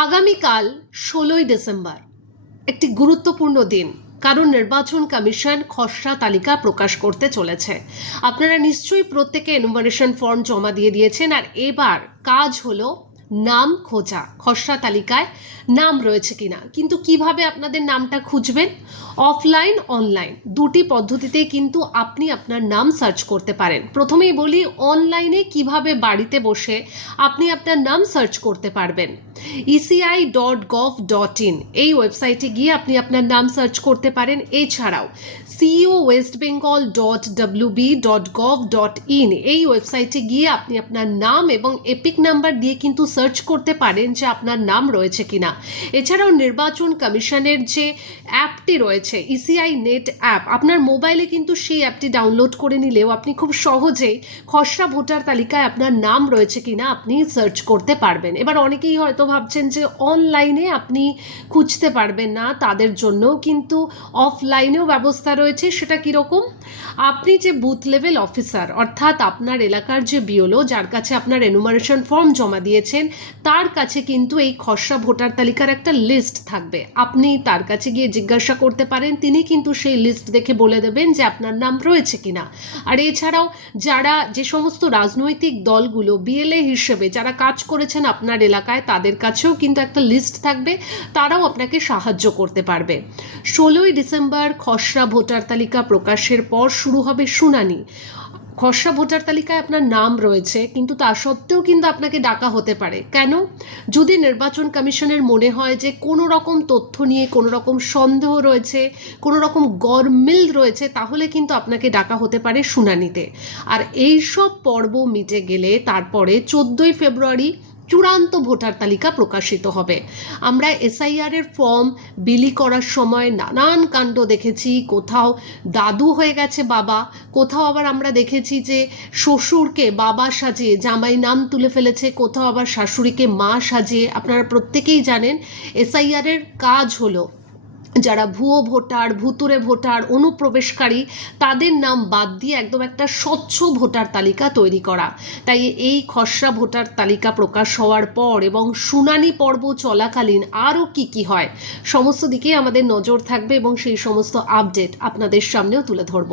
আগামীকাল ১৬ই ডিসেম্বর একটি গুরুত্বপূর্ণ দিন, কারণ নির্বাচন কমিশন খসড়া তালিকা প্রকাশ করতে চলেছে। আপনারা নিশ্চয়ই প্রত্যেকে এনুমারেশন ফর্ম জমা দিয়ে দিয়েছেন, আর এবার কাজ হলো নাম খোঁজা। খসড়া তালিকায় নাম রয়েছে কিনা, কিন্তু কিভাবে আপনাদের নামটা খুঁজবেন? অফলাইন অনলাইন দুটি পদ্ধতিতেই কিন্তু আপনি আপনার নাম সার্চ করতে পারেন। প্রথমেই বলি, অনলাইনে কিভাবে বাড়িতে বসে আপনি আপনার নাম সার্চ করতে পারবেন। eci.gov.in এই ওয়েবসাইটে গিয়ে আপনি আপনার নাম সার্চ করতে পারেন। এছাড়াও cowestbengal.wb.gov.in এই ওয়েবসাইটে গিয়ে আপনি আপনার নাম এবং এপিক নাম্বার দিয়ে কিন্তু সার্চ করতে পারেন যে আপনার নাম রয়েছে কিনা। এছাড়াও নির্বাচন কমিশনের যে অ্যাপটি রয়েছে ইসিআই নেট অ্যাপ, আপনার মোবাইলে কিন্তু সেই অ্যাপটি ডাউনলোড করে নিলেও আপনি খুব সহজেই খসড়া ভোটার তালিকায় আপনার নাম রয়েছে কিনা আপনি সার্চ করতে পারবেন। এবার অনেকেই হয়তো ভাবছেন যে অনলাইনে আপনি খুঁজতে পারবেন না, তাদের জন্যও কিন্তু অফলাইনেও ব্যবস্থা রয়েছে। সেটা কীরকম? আপনি যে বুথ লেভেল অফিসার, অর্থাৎ আপনার এলাকার যে বিওলো, যার কাছে আপনার এনুমারেশন ফর্ম জমা দিয়েছেন, তার কাছে কিন্তু এই খসড়া ভোটার তালিকার একটা লিস্ট থাকবে। আপনি তার কাছে গিয়ে জিজ্ঞাসা করতে পারেন, তিনি কিন্তু সেই লিস্ট দেখে বলে দেবেন যে আপনার নাম রয়েছে কিনা। আর এছাড়াও যারা যে সমস্ত রাজনৈতিক দলগুলো বিএলএ হিসেবে যারা কাজ করেছেন আপনার এলাকায়, তাদের কাছেও কিন্তু একটা লিস্ট থাকবে, তারাও আপনাকে সাহায্য করতে পারবে। ১৬ই ডিসেম্বর খসড়া ভোটার তালিকা প্রকাশের পর শুরু হবে শুনানি। খসড়া ভোটার তালিকায় আপনার নাম রয়েছে, কিন্তু তা সত্ত্বেও কিন্তু আপনাকে ডাকা হতে পারে। কেন? যদি নির্বাচন কমিশনের মনে হয় যে কোনো রকম তথ্য নিয়ে কোনো রকম সন্দেহ রয়েছে, কোনো রকম গরমিল রয়েছে, তাহলে কিন্তু আপনাকে ডাকা হতে পারে শুনানিতে। আর এই সব পর্ব মিটে গেলে তারপরে 14ই ফেব্রুয়ারি চূড়ান্ত ভোটার তালিকা প্রকাশিত হবে। আমরা এসআইআর এর ফর্ম বিলি করার সময় নানান কাণ্ড দেখেছি। কোথাও দাদু হয়ে গেছে বাবা, কোথাও আবার আমরা দেখেছি যে শ্বশুরকে বাবা সাজিয়ে জামাই নাম তুলে ফেলেছে, কোথাও আবার শাশুড়িকে মা সাজিয়ে। আপনারা প্রত্যেকেই জানেন এসআইআর এর কাজ হলো যারা ভুয়ো ভোটার, ভুতুরে ভোটার, অনুপ্রবেশকারী, তাদের নাম বাদ দিয়ে একদম একটা স্বচ্ছ ভোটার তালিকা তৈরি করা। তাই এই খসড়া ভোটার তালিকা প্রকাশ হওয়ার পর এবং শুনানি পর্ব চলাকালীন আরও কি হয়, সমস্ত দিকে আমাদের নজর থাকবে এবং সেই সমস্ত আপডেট আপনাদের সামনেও তুলে ধরব।